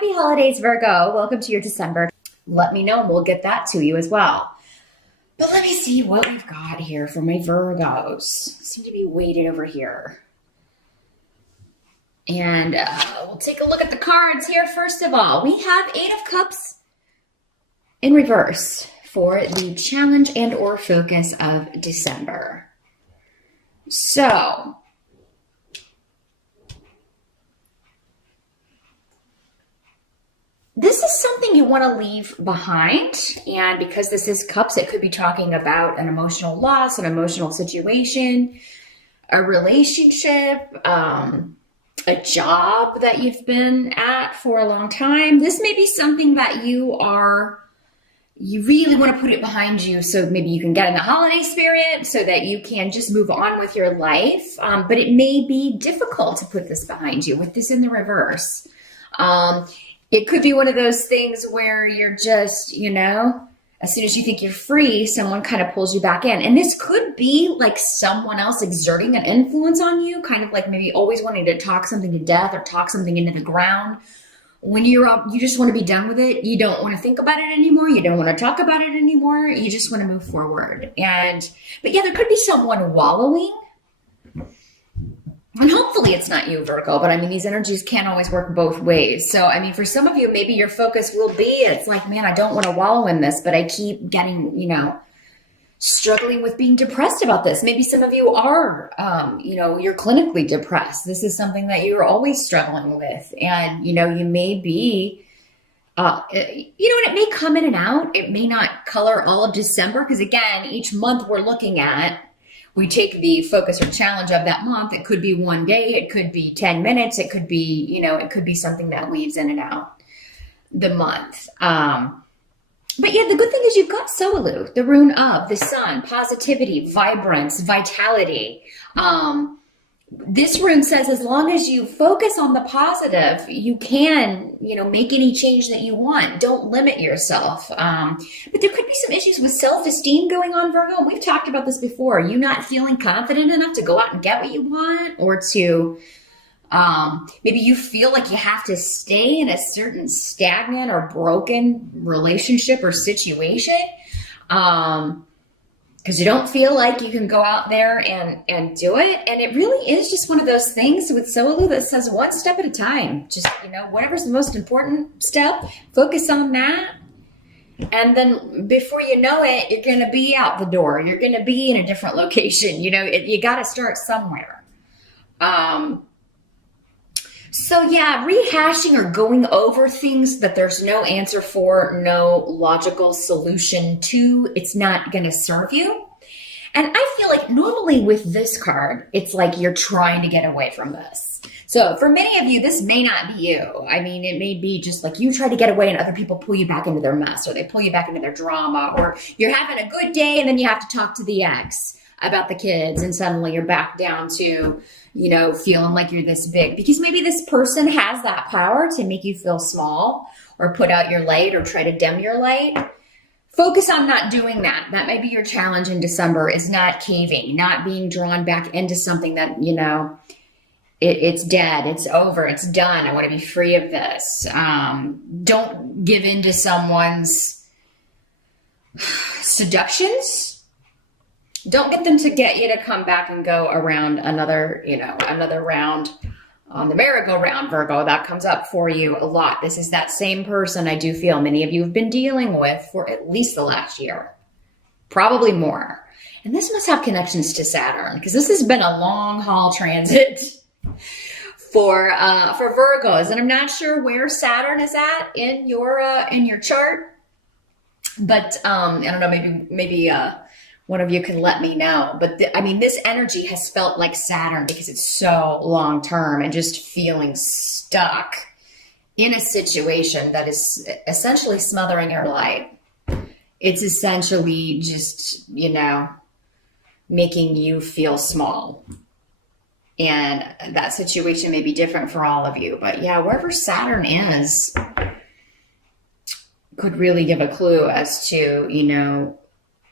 Happy holidays, Virgo. Welcome to your December. Let me know and we'll get that to you as well. But let me see what we've got here for my Virgos. Seem to be weighted over here. And we'll take a look at the cards here. First of all, we have Eight of Cups in reverse for the challenge and or focus of December. So, this is something you want to leave behind, and because this is cups, it could be talking about an emotional loss, an emotional situation, a relationship, a job that you've been at for a long time. This may be something that you really want to put it behind you, so maybe you can get in the holiday spirit so that you can just move on with your life. But it may be difficult to put this behind you with this in the reverse. It could be one of those things where you're just, as soon as you think you're free, someone kind of pulls you back in. And this could be like someone else exerting an influence on you, kind of like maybe always wanting to talk something to death or talk something into the ground. When you just want to be done with it. You don't want to think about it anymore. You don't want to talk about it anymore. You just want to move forward. But yeah, there could be someone wallowing. And hopefully it's not you, Virgo, but I mean, these energies can't always work both ways. So, I mean, for some of you, maybe your focus will be, it's like, man, I don't want to wallow in this, but I keep getting, struggling with being depressed about this. Maybe some of you are, you're clinically depressed. This is something that you're always struggling with. And, you may be, and it may come in and out. It may not color all of December, because again, each month we're looking at, we take the focus or challenge of that month. It could be one day. It could be 10 minutes. It could be, it could be something that weaves in and out the month. But yeah, the good thing is you've got Soalu, the rune of the sun, positivity, vibrance, vitality. This rune says as long as you focus on the positive, you can, make any change that you want. Don't limit yourself. But there could be some issues with self-esteem going on, Virgo. We've talked about this before. You not feeling confident enough to go out and get what you want, or to maybe you feel like you have to stay in a certain stagnant or broken relationship or situation. Because you don't feel like you can go out there and do it. And it really is just one of those things with Soalu that says one step at a time. Just, whatever's the most important step, focus on that. And then before you know it, you're going to be out the door. You're going to be in a different location. You got to start somewhere. So yeah, rehashing or going over things that there's no answer for, no logical solution to, it's not going to serve you. And I feel like normally with this card, it's like you're trying to get away from this. So for many of you, this may not be you. I mean, it may be just like you try to get away and other people pull you back into their mess, or they pull you back into their drama, or you're having a good day and then you have to talk to the ex about the kids and suddenly you're back down to, feeling like you're this big, because maybe this person has that power to make you feel small or put out your light or try to dim your light. Focus on not doing that. That may be your challenge in December, is not caving, not being drawn back into something that, it's dead, it's over, it's done. I want to be free of this. Don't give in to someone's seductions. Don't get them to get you to come back and go around another round on the merry-go-round, Virgo. That comes up for you a lot. This is that same person I do feel many of you have been dealing with for at least the last year, probably more. And this must have connections to Saturn, because this has been a long haul transit for Virgos. And I'm not sure where Saturn is at in your chart, but I don't know, maybe one of you can let me know. But this energy has felt like Saturn because it's so long term and just feeling stuck in a situation that is essentially smothering your life. It's essentially just, making you feel small. And that situation may be different for all of you. But yeah, wherever Saturn is could really give a clue as to,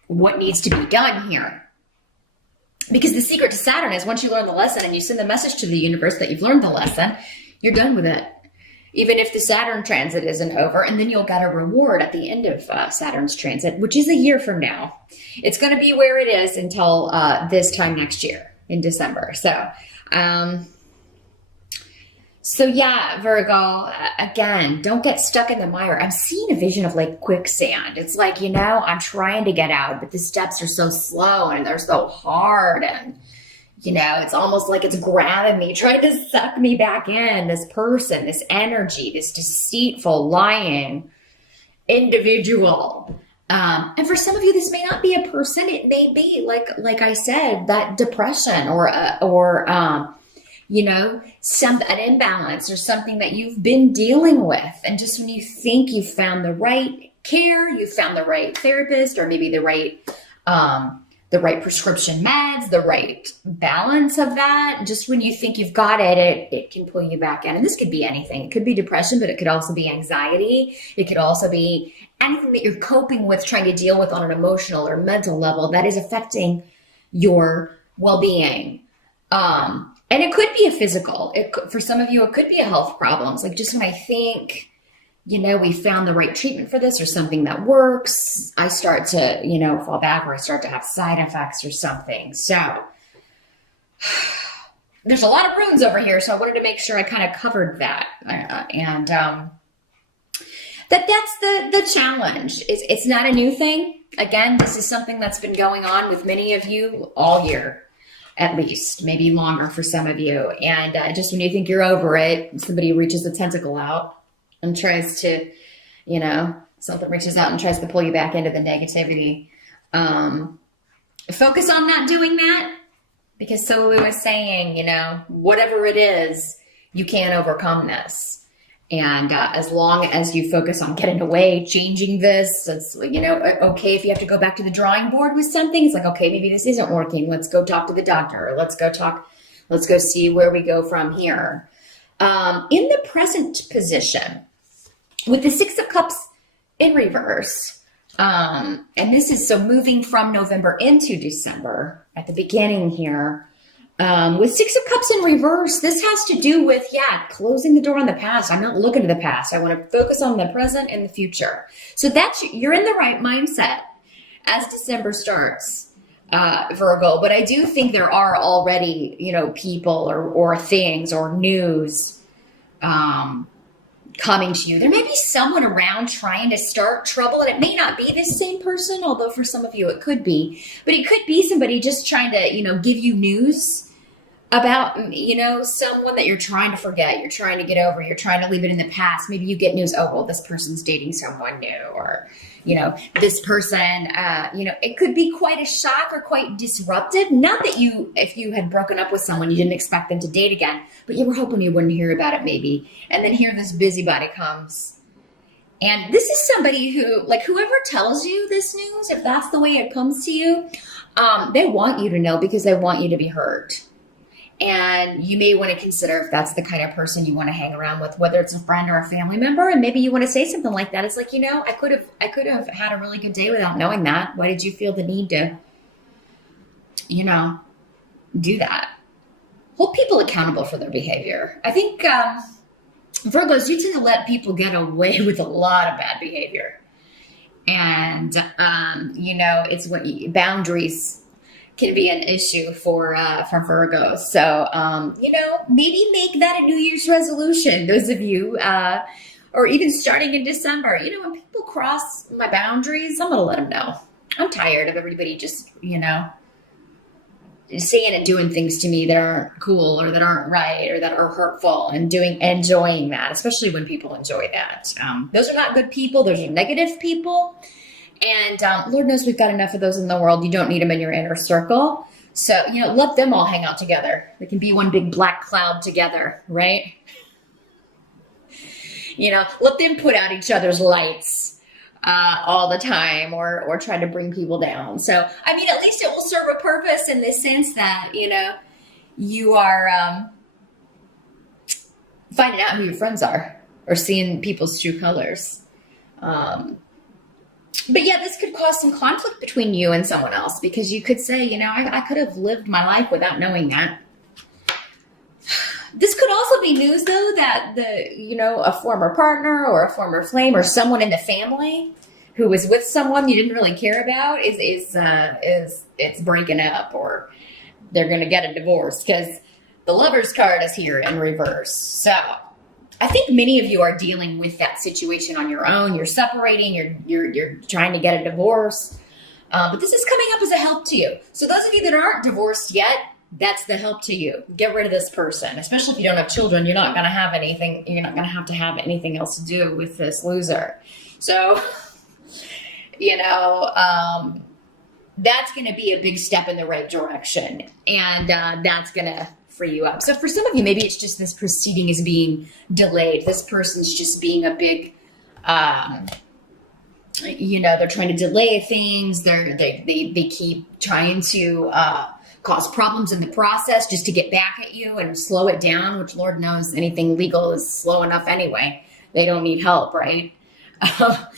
what needs to be done here. Because the secret to Saturn is once you learn the lesson and you send the message to the universe that you've learned the lesson, you're done with it. even if the Saturn transit isn't over, and then you'll get a reward at the end of Saturn's transit, which is a year from now. It's going to be where it is until this time next year in December. So yeah, Virgo, again, don't get stuck in the mire. I'm seeing a vision of like quicksand. It's like, I'm trying to get out, but the steps are so slow and they're so hard. And, it's almost like it's grabbing me, trying to suck me back in. This person, this energy, this deceitful, lying individual. And for some of you, this may not be a person. It may be like I said, that depression or an imbalance or something that you've been dealing with. And just when you think you've found the right care, you've found the right therapist, or maybe the right prescription meds, the right balance of that. Just when you think you've got it can pull you back in. And this could be anything. It could be depression, but it could also be anxiety. It could also be anything that you're coping with, trying to deal with on an emotional or mental level that is affecting your well-being. And it could be a physical. For some of you, it could be a health problems. Like just when I think, we found the right treatment for this or something that works, I start to, fall back, or I start to have side effects or something. So there's a lot of runes over here. So I wanted to make sure I kind of covered that. That's the challenge. It's not a new thing. Again, this is something that's been going on with many of you all year. At least, maybe longer for some of you. And just when you think you're over it, somebody reaches a tentacle out and tries to, something reaches out and tries to pull you back into the negativity. Focus on not doing that, because Solu was saying, whatever it is, you can't overcome this. And as long as you focus on getting away, changing this, it's, okay, if you have to go back to the drawing board with something, it's like, okay, maybe this isn't working. Let's go talk to the doctor. Or let's go see where we go from here. In the present position, with the Six of Cups in reverse, and this is so moving from November into December at the beginning here, with Six of Cups in reverse, this has to do with, closing the door on the past. I'm not looking to the past. I want to focus on the present and the future. So you're in the right mindset as December starts, Virgo. But I do think there are already, people or things or news coming to you. There may be someone around trying to start trouble, and it may not be this same person, although for some of you it could be. But it could be somebody just trying to, give you news about, someone that you're trying to forget, you're trying to get over, you're trying to leave it in the past. Maybe you get news, this person's dating someone new, or, this person, it could be quite a shock or quite disruptive. Not that if you had broken up with someone, you didn't expect them to date again, but you were hoping you wouldn't hear about it maybe. And then here this busybody comes. And this is somebody who, whoever tells you this news, if that's the way it comes to you, they want you to know because they want you to be heard. And you may want to consider if that's the kind of person you want to hang around with, whether it's a friend or a family member. And maybe you want to say something like that. It's like, I could have had a really good day without knowing that. Why did you feel the need to, do that? Hold people accountable for their behavior. I think, Virgos, you tend to let people get away with a lot of bad behavior. And, it's when boundaries can be an issue for Virgos. So, maybe make that a New Year's resolution. Those of you, or even starting in December, when people cross my boundaries, I'm going to let them know. I'm tired of everybody just, saying and doing things to me that aren't cool or that aren't right or that are hurtful, and enjoying that, especially when people enjoy that. Those are not good people. Those are negative people. And Lord knows we've got enough of those in the world. You don't need them in your inner circle. So, let them all hang out together. They can be one big black cloud together, right? Let them put out each other's lights all the time, or try to bring people down. So, at least it will serve a purpose in the sense that, you are finding out who your friends are, or seeing people's true colors. But yeah, this could cause some conflict between you and someone else, because you could say, I could have lived my life without knowing that. This could also be news, though, that a former partner or a former flame or someone in the family who was with someone you didn't really care about is breaking up, or they're going to get a divorce, because the Lover's card is here in reverse. So I think many of you are dealing with that situation on your own. You're separating. You're trying to get a divorce, but this is coming up as a help to you. So those of you that aren't divorced yet, that's the help to you. Get rid of this person, especially if you don't have children. You're not going to have anything. You're not going to have anything else to do with this loser. So, that's going to be a big step in the right direction, and that's going to free you up. So for some of you, maybe it's just this proceeding is being delayed. This person's just being a big, they're trying to delay things. They keep trying to cause problems in the process just to get back at you and slow it down, which Lord knows anything legal is slow enough anyway. They don't need help, right? But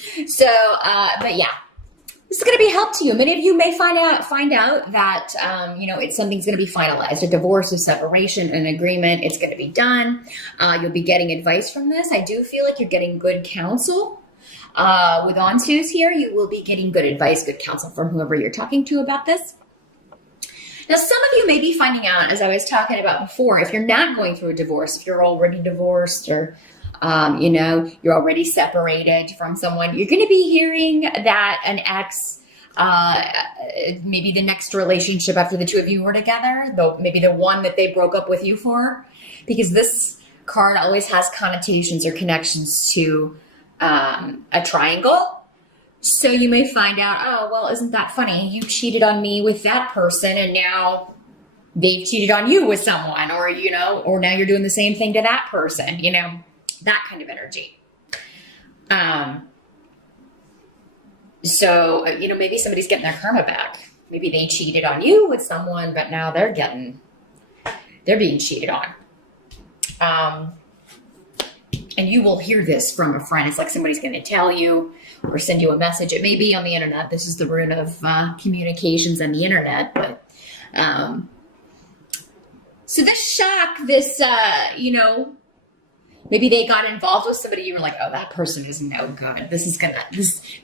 yeah, this is going to be help to you. Many of you may find out that, something's going to be finalized, a divorce, a separation, an agreement. It's going to be done. You'll be getting advice from this. I do feel like you're getting good counsel. With on-twos here, you will be getting good advice, good counsel from whoever you're talking to about this. Now, some of you may be finding out, as I was talking about before, if you're not going through a divorce, if you're already divorced, or you're already separated from someone, you're going to be hearing that an ex, maybe the next relationship after the two of you were together, though maybe the one that they broke up with you for, because this card always has connotations or connections to a triangle. So you may find out, oh, well, isn't that funny? You cheated on me with that person, and now they've cheated on you with someone, or now you're doing the same thing to that person, that kind of energy. So, maybe somebody's getting their karma back. Maybe they cheated on you with someone, but now they're being cheated on. And you will hear this from a friend. It's like somebody's going to tell you or send you a message. It may be on the internet. This is the root of communications on the internet. But so this shock, this, maybe they got involved with somebody. You were like, oh, that person is no good.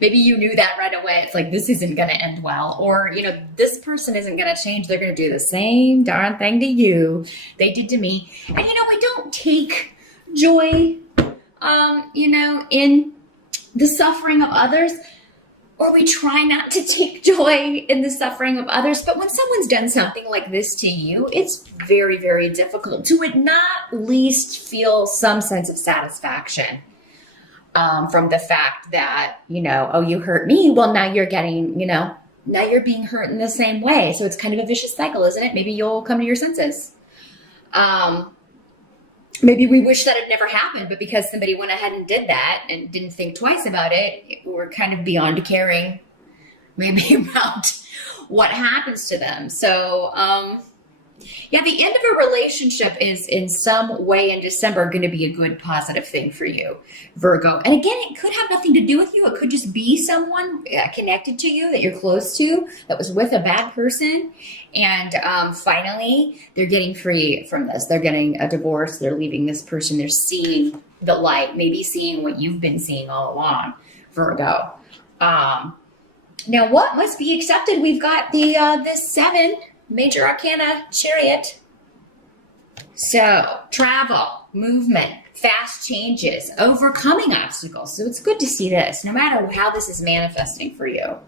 Maybe you knew that right away. It's like, this isn't going to end well. Or, this person isn't going to change. They're going to do the same darn thing to you they did to me. And, we don't take joy, in the suffering of others, or we try not to take joy in the suffering of others. But when someone's done something like this to you, it's very, very difficult to at not least feel some sense of satisfaction from the fact that, oh, you hurt me. Well, now you're getting, now you're being hurt in the same way. So it's kind of a vicious cycle, isn't it? Maybe you'll come to your senses. Maybe we wish that it never happened, but because somebody went ahead and did that and didn't think twice about it, we're kind of beyond caring maybe about what happens to them. So, the end of a relationship is in some way in December going to be a good positive thing for you, Virgo. And again, it could have nothing to do with you. It could just be someone connected to you that you're close to that was with a bad person. And finally, they're getting free from this. They're getting a divorce. They're leaving this person. They're seeing the light, maybe seeing what you've been seeing all along, Virgo. Now, what must be accepted? We've got this 7 major arcana chariot. So travel, movement, fast changes, overcoming obstacles. So it's good to see this. No matter how this is manifesting for you,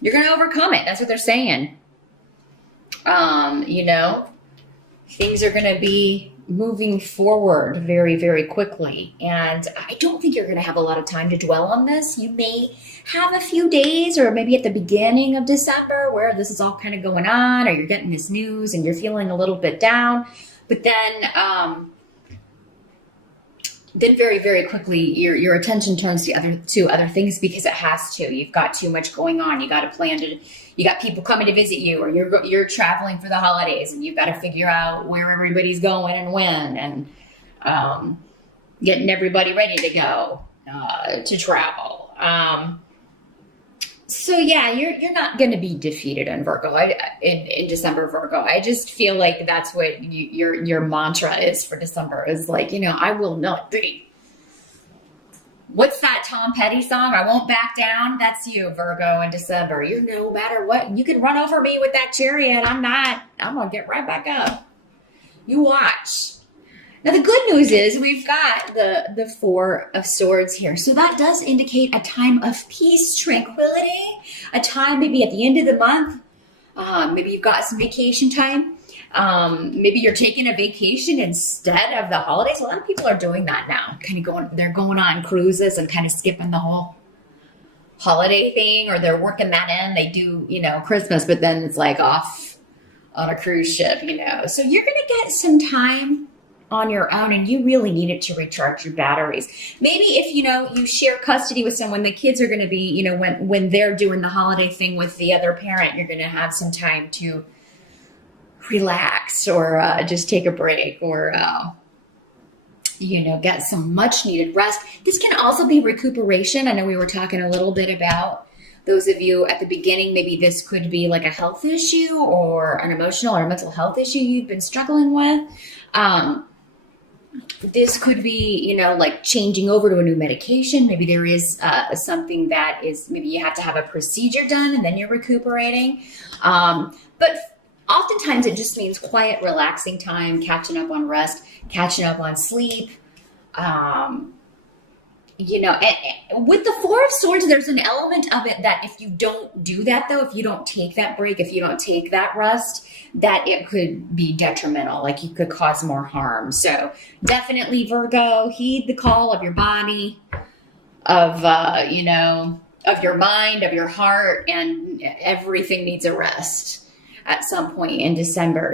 you're going to overcome it. That's what they're saying. Things are going to be moving forward very, very quickly. And I don't think you're going to have a lot of time to dwell on this. You may have a few days, or maybe at the beginning of December, where this is all kind of going on, or you're getting this news and you're feeling a little bit down. But then very, very quickly, your attention turns to other things, because it has to. You've got too much going on. You got to plan to. You got people coming to visit you, or you're traveling for the holidays, and you've got to figure out where everybody's going and when, and getting everybody ready to go to travel. So yeah, you're not going to be defeated in Virgo. In December, Virgo. I just feel like that's what your mantra is for December is like, I will not be. What's that Tom Petty song? I won't back down. That's you, Virgo, in December. You no matter what, you can run over me with that chariot. I'm not. I'm gonna get right back up. You watch. Now the good news is we've got the Four of Swords here. So that does indicate a time of peace, tranquility, a time maybe at the end of the month. Maybe you've got some vacation time. Maybe you're taking a vacation instead of the holidays. A lot of people are doing that now. They're going on cruises and kind of skipping the whole holiday thing, or they're working that in. They do, Christmas, but then it's like off on a cruise ship, So you're going to get some time on your own, and you really need it to recharge your batteries. Maybe if you share custody with someone, the kids are going to be when they're doing the holiday thing with the other parent, you're going to have some time to relax or just take a break or get some much needed rest. This can also be recuperation. I know we were talking a little bit about those of you at the beginning, maybe this could be like a health issue or an emotional or mental health issue you've been struggling with. This could be, like changing over to a new medication. Maybe there is something that is, maybe you have to have a procedure done and then you're recuperating. But oftentimes it just means quiet, relaxing time, catching up on rest, catching up on sleep. And with the Four of Swords, there's an element of it that if you don't do that, though, if you don't take that break, if you don't take that rest, that it could be detrimental, like you could cause more harm. So definitely, Virgo, heed the call of your body, of your mind, of your heart, and everything needs a rest at some point in December.